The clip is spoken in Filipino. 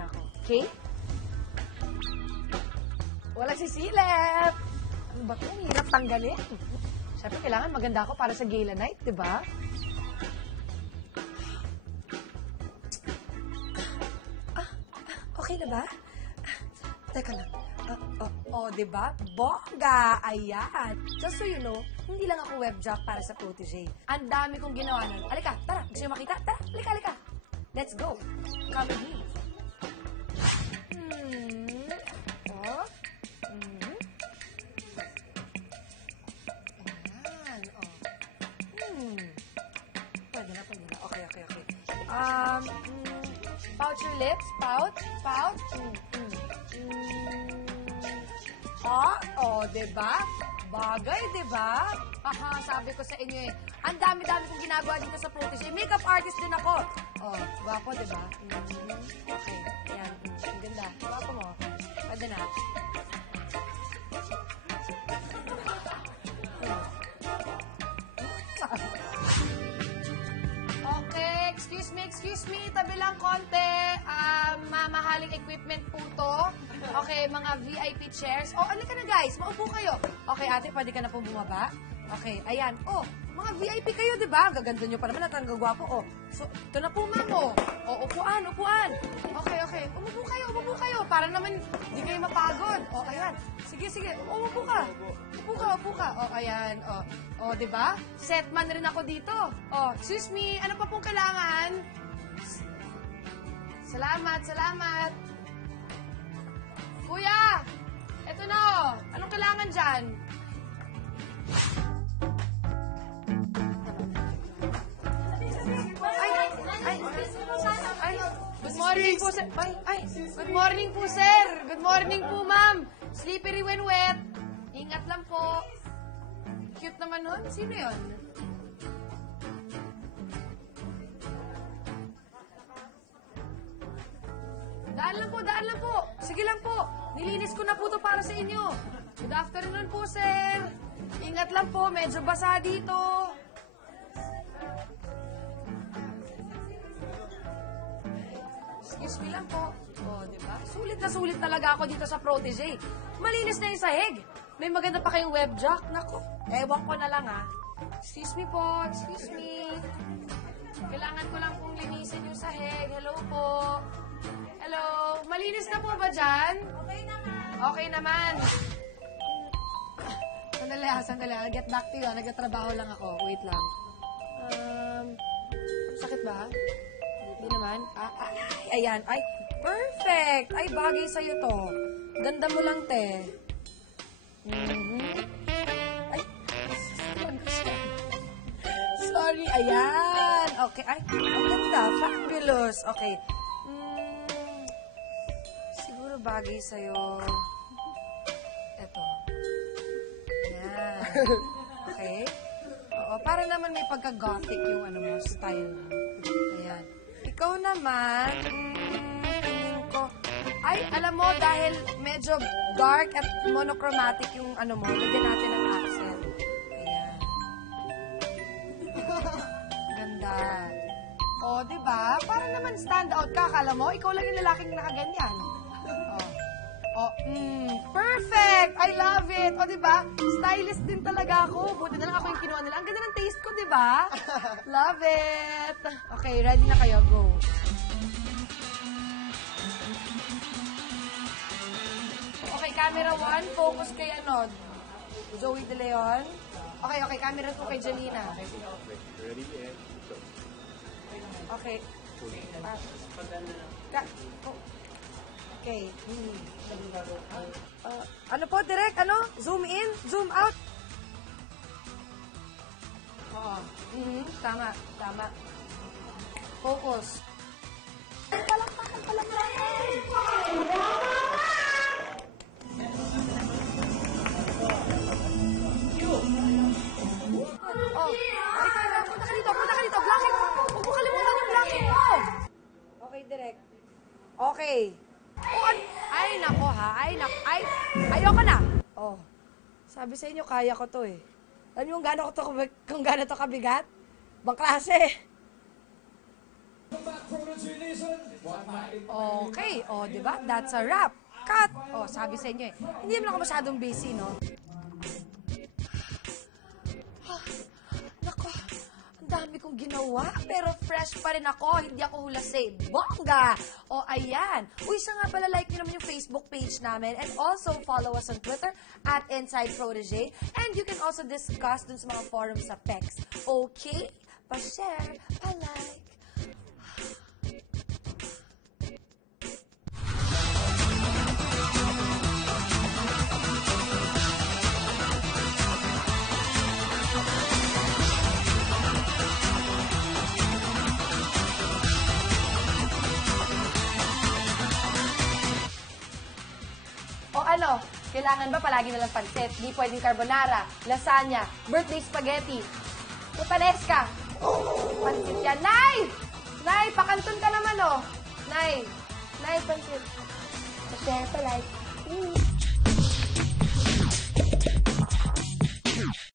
na ako. Okay? Walang sisilip! Ano ba ito? Ang hirap tanggalin. Siyempre, kailangan maganda ako para sa gala night, di ba? Okay na ba? Teka lang. Di ba? Bongga! Ayan! Just so you know, hindi lang ako webjack para sa protege. Ang dami kong ginawa nun. Alika, tara. Gusto niyo makita? Tara, alika. Let's go. Come with me. Pwede na. Okay. Pout your lips. Pout. Diba? Bagay, diba? Sabi ko sa inyo eh. Ang dami-dami kong ginagawa dito sa protege. Makeup artist din ako. Gwapo, diba? Okay, ayan. Ang ganda. Gwapo mo. Pwede na. Okay, excuse me. Tabi lang konti. Mamahaling equipment po to. Okay, mga VIP chairs. Alika na guys, maupo kayo. Okay, ate, pwede ka na po bumaba. Okay, ayan. Mga VIP kayo, di ba? Gaganda nyo pa naman at ang gagwapo. So, ito na po, ma'am. Upuan. Okay. Umupo kayo. Para naman di kayo mapagod. Ayan. Sige. Umupo ka. Upo ka. Ayan. Di ba? Setman rin ako dito. Excuse me, ano pa pong kailangan? Salamat. Kuya, eto na. Anong kailangan dyan? Good morning po, sir. Good morning po, sir. Good morning po, ma'am. Slippery when wet. Ingat lang po. Cute naman nun. Sino yun? Daan lang po. Sige lang po. Nilinis ko na po to para sa inyo. Good afternoon po, sir. Ingat lang po. Medyo basa dito. Excuse me lang po. Diba? Sulit talaga ako dito sa protege. Malinis na yung sahig. May maganda pa kayong webjack. Naku, ewan ko na lang Excuse me po. Kailangan ko lang pong linisin yung sahig. Hello po. Hello. Malinis na po ba dyan? Okay naman. Sandali. I'll get back to you. Nagtatrabaho lang ako. Wait lang. Sakit ba? Hindi naman. Ayan. Ay, perfect. Ay, bagay sa'yo to. Ganda mo lang, te. Ay, sorry. Ayan. Okay. Ay, ang ganda. Fabulous. Okay. Siguro bagay sa'yo. Eto. Ayan. Okay. Para naman may pagka-gothic yung style mo. Ayan. Ikaw naman, tingin ko, alam mo, dahil medyo dark at monochromatic yung mo, lagyan natin ng accent. Ayan. Ganda. Diba? Para naman stand out ka, akala mo, ikaw lang yung lalaking nakaganyan. Perfect! I love it! Diba? Stylist din talaga ako. Buti na lang ako yung kinuha nila. Ang ganda ng taste ko, diba? Love it! Okay, ready na kayo. Go. Okay, camera 1. Focus kay Zoe De Leon. Okay, camera 2 kay Jelena. Ready? Okay. Okay. Ano po, direct? Zoom in? Zoom out? Oo. Tama. Focus. Palakpakan. Punta ka dito. Blanket mo. Huwag mo kalimutan yung blanket mo. Okay, direct. Okay. Ay, nako ha. Ayoko na. Sabi sa inyo, kaya ko to eh. Alam mo kung gaano to kabigat? Bang klase. Okay, o, di ba? That's a wrap. Cut! O, sabi sa inyo eh. Hindi naman ako masyadong busy, no? Nako, ang dami kong ginawa, pero fresh pa rin ako. Hindi ako hulasay. Bongga! O, ayan. Uy, siya nga pala, like nyo naman yung Facebook page namin. And also, follow us on Twitter at Inside Protege. And you can also discuss dun sa mga forums sa PEX. Okay? Pa-share, pa-like. O ano, kailangan ba palagi nalang pansit? Di pwedeng carbonara, lasagna, birthday spaghetti, pupaneska. Pansit yan. Nay! Nay, pakanton ka naman, oh. Nay, pansit. Pa-share, pa-like.